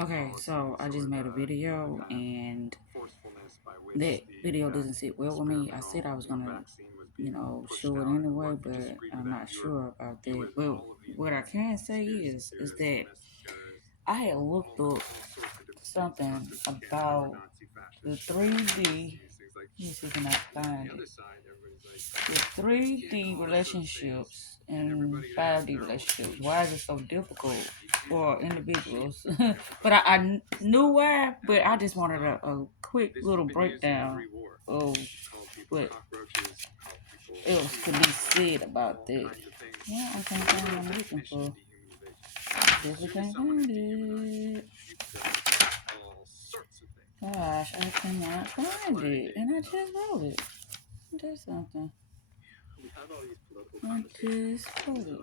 Okay, so I just made a video and that video doesn't sit well with me. I said I was gonna, show it anyway, but I'm not sure about that. But what I can say is that I had looked up something about the 3D. Let me see if I can find it. The 3D relationships and 5D relationships. Why is it so difficult for individuals? But I knew why, but I just wanted a quick little breakdown of what else could be said about that. Yeah, I can't find what I'm looking for. Definitely can't find it. Gosh, I cannot find it. And I just wrote it. There's something. I just wrote it.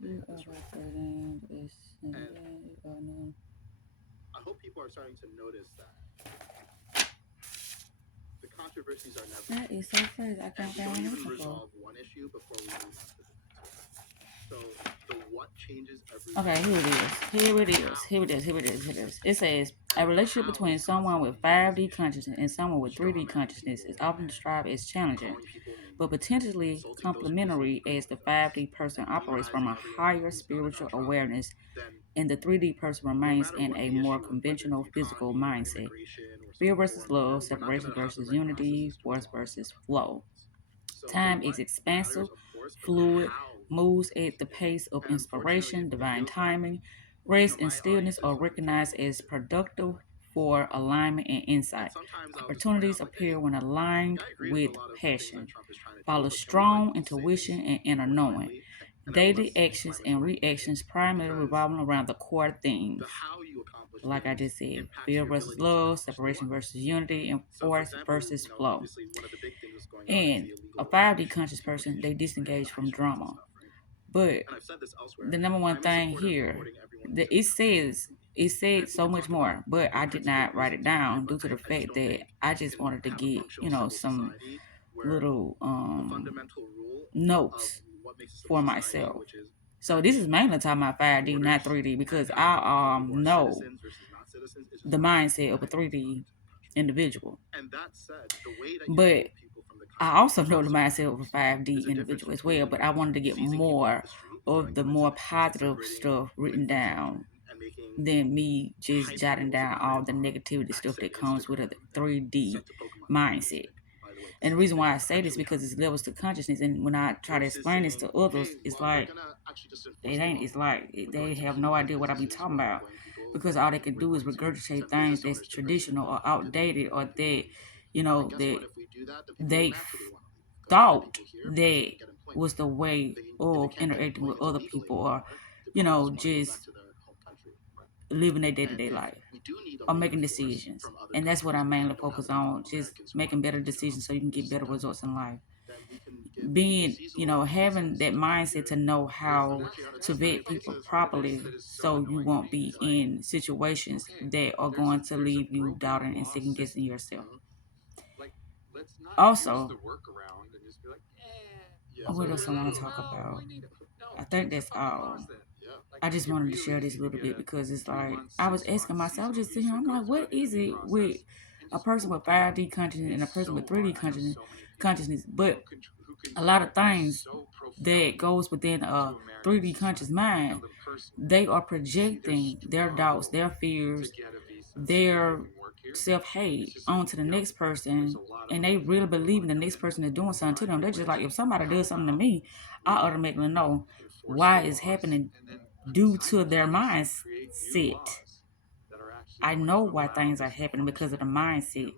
You are recording this. I hope people are starting to notice that the controversies are never. That is so crazy. I can't find even anything for. resolve one issue before we move on to the next one. So the what changes every. Okay, here it is. Here it is. Here it is. Here it is. Here it is. It says a relationship between someone with 5D consciousness and someone with 3D consciousness is often described as challenging, but potentially complementary as the 5D person operates from a higher spiritual awareness and the 3D person remains in a more conventional physical mindset. Fear versus love, separation versus unity, force versus flow. Time is expansive, fluid, moves at the pace of inspiration, divine timing. Rest and stillness are recognized as productive for alignment and insight. Opportunities appear when aligned with passion. Follow strong intuition and inner knowing. Daily actions and reactions primarily revolving around the core themes. Like I just said, fear versus love, separation versus unity, and force versus flow. And a 5D conscious person, they disengage from drama. But the number one thing here, it said so much more, but I did not write it down due to the fact that I just wanted to get, some little notes for myself. So this is mainly talking about 5D, not 3D, because I know the mindset of a 3D individual. But I also know the mindset of a 5D individual as well, but I wanted to get more of the more positive stuff written down than me just jotting down all the negativity stuff that comes with a 3D mindset. And the reason why I say this because it's levels to consciousness, and when I try to explain this to others, it's like it's like they have no idea what I be talking about because all they can do is regurgitate things that's traditional or outdated or that that they thought that was the way of interacting with other people or just living their day-to-day life or making decisions. And that's what I mainly focus on, just making better decisions so you can get better results in life. Being, having that mindset to know how to vet people properly so you won't be in situations that are going to leave you doubting and second guessing yourself. Also, what else I want to talk about? I think that's all. I just wanted to share this a little bit because it's like I was asking myself, just sitting here, I'm like, what is it with a person with 5D consciousness and a person with 3D consciousness? But a lot of things that goes within a 3D conscious mind, they are projecting their doubts, their fears, their self-hate onto the next person, and they really believe the next person is doing something to them. They're just like, if somebody does something to me, I automatically know why it's happening due to their mindset. I know why things are happening because of the mindset.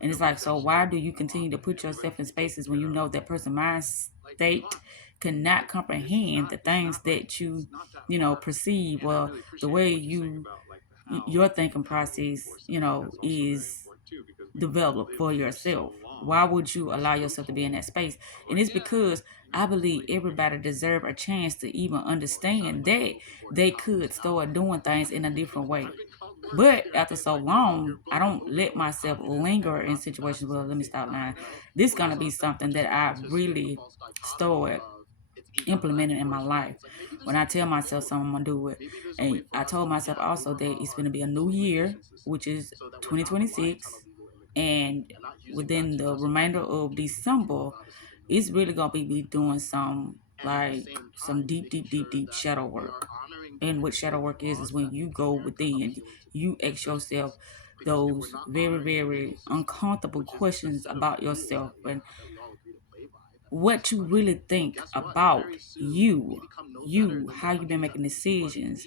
And it's like, so why do you continue to put yourself in spaces when you know that person's mind state cannot comprehend the things that you perceive, or the way your thinking process, is developed for yourself? Why would you allow yourself to be in that space? And it's because I believe everybody deserve a chance to even understand that they could start doing things in a different way. But after so long, I don't let myself linger in situations. Well, let me stop now. This is gonna be something that I really start. implemented in my life. When I tell myself something, I'm gonna do it. And I told myself also that it's gonna be a new year, which is 2026, and within the remainder of December, it's really gonna be me doing some like some deep, deep, deep, deep shadow work. And what shadow work is when you go within, you ask yourself those very, very uncomfortable questions about yourself and what you really think about you, how you've been making decisions,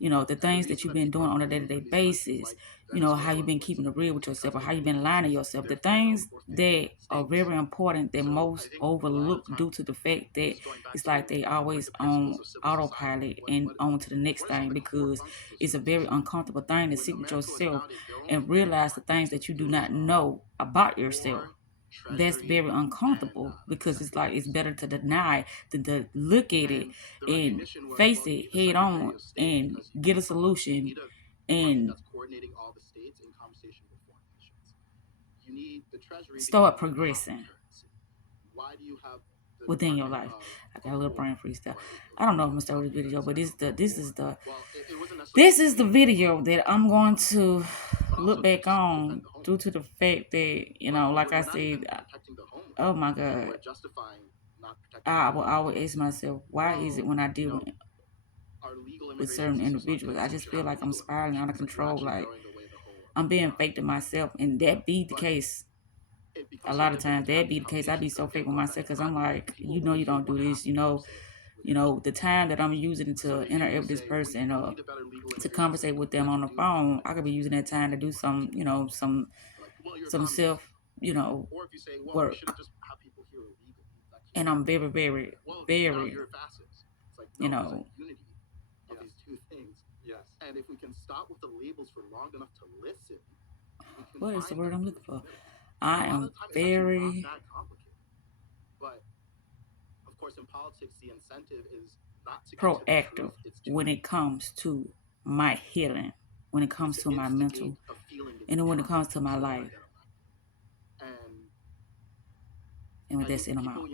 the things that you've been doing on a day-to-day basis, how you've been keeping it real with yourself or how you've been lying to yourself. The things that are very important that most overlook due to the fact that it's like they always on autopilot and on to the next thing because it's a very uncomfortable thing to sit with yourself and realize the things that you do not know about yourself. That's very uncomfortable because it's like it's better to deny than to look at it and face it head on and get a solution and start progressing within your life. I got a little brain freeze there. I don't know if I'm gonna start with this video, but this is the video that I'm going to look back on due to the fact that like I said, oh my God, I will always ask myself, why is it when I deal with certain individuals, I just feel like I'm spiraling out of control, like I'm being fake to myself, and that be the case. A lot of times that be the case. I be so fake with myself because I'm like, you don't do this, the time that I'm using to interact with this person or to conversate with them on the phone, I could be using that time to do some self, work. And I'm very, very, very, you know, what is the word I'm looking for? I am very proactive when it comes to my healing, when it comes to my mental, and then when it comes to my life. And with that said, I'm out.